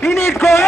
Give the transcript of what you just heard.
Pinit ko